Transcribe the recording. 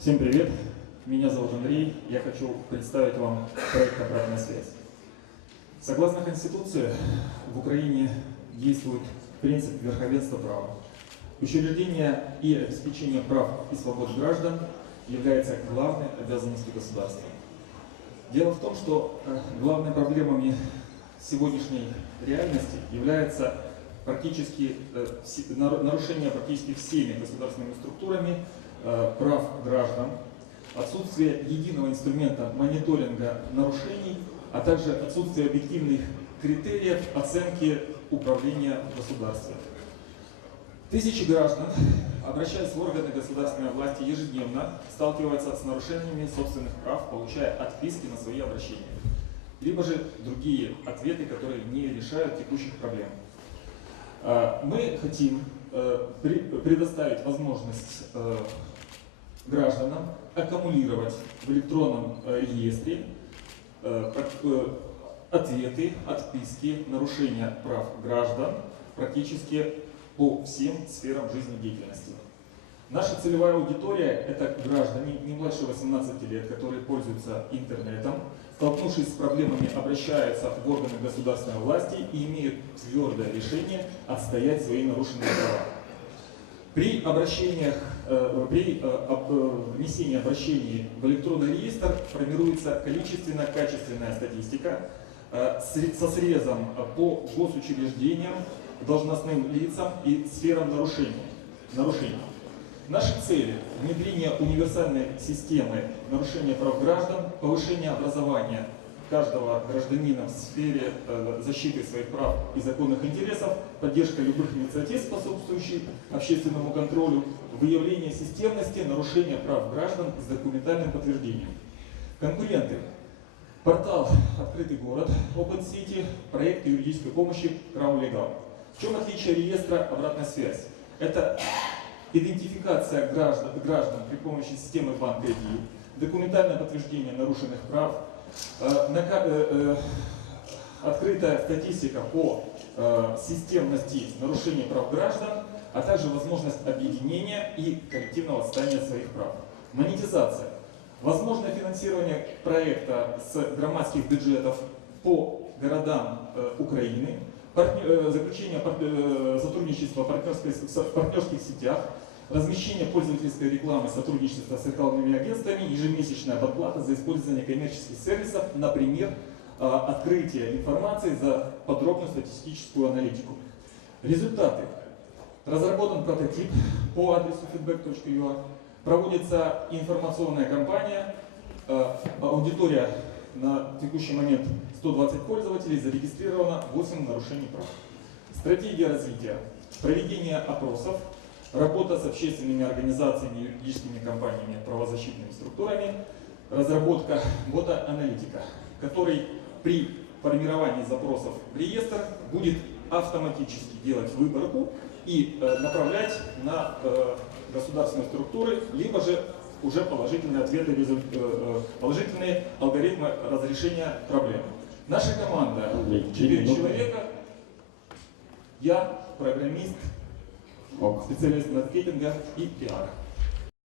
Всем привет! Меня зовут Андрей. Я хочу представить вам проект «Обратная связь». Согласно Конституции, в Украине действует принцип верховенства права. Учреждение и обеспечение прав и свобод граждан является главной обязанностью государства. Дело в том, что э, главными проблемами сегодняшней реальности является практически э, нарушение практически всеми государственными структурами прав граждан, отсутствие единого инструмента мониторинга нарушений, а также отсутствие объективных критериев оценки управления государством. Тысячи граждан, обращаясь в органы государственной власти ежедневно, сталкиваются с нарушениями собственных прав, получая отписки на свои обращения, либо же другие ответы, которые не решают текущих проблем. А, Мы хотим э, предоставить возможность э, гражданам аккумулировать в электронном э, реестре э, э, ответы, отписки, нарушения прав граждан практически по всем сферам жизнедеятельности. Наша целевая аудитория – это граждане не младше 18 лет, которые пользуются интернетом, столкнувшись с проблемами, обращаются в органы государственной власти и имеют твердое решение отстоять свои нарушенные права. При обращениях, э, при э, э, внесении обращений в электронный реестр формируется количественно-качественная статистика со срезом по госучреждениям, должностным лицам и сферам нарушений. нарушений. Наши цели – внедрение универсальной системы нарушения прав граждан, повышение образования каждого гражданина в сфере э, защиты своих прав и законных интересов, поддержка любых инициатив, способствующих общественному контролю, выявление системности нарушения прав граждан с документальным подтверждением. Конкуренты. Портал «Открытый город», Open City, проект юридической помощи Crown Legal. В чем отличие реестра «Обратная связь»? Это идентификация граждан, граждан при помощи системы банка ID, документальное подтверждение нарушенных прав, э, э, э, открытая статистика по системности нарушений прав граждан, а также возможность объединения и коллективного отстаивания своих прав. Монетизация. Возможное финансирование проекта с громадских бюджетов по городам Украины, э, заключение э, сотрудничества в партнерских сетях, размещение пользовательской рекламы, сотрудничество с рекламными агентствами, ежемесячная подплата за использование коммерческих сервисов, например, э, открытие информации за подробную статистическую аналитику. Результаты. Разработан прототип по адресу feedback.ua. Проводится информационная кампания. Э, Аудитория на текущий момент 120 пользователей, зарегистрировано 8 нарушений прав. Стратегия развития. Проведение опросов, работа с общественными организациями, юридическими компаниями, правозащитными структурами, разработка бота-аналитика, который при формировании запросов в реестр будет автоматически делать выборку и э, направлять на э, государственные структуры, либо же уже положительные ответы, э, э, положительные алгоритмы разрешения проблем. Наша команда Андрей, две 4 минуты. человека, я программист, специалист маркетинга и пиара.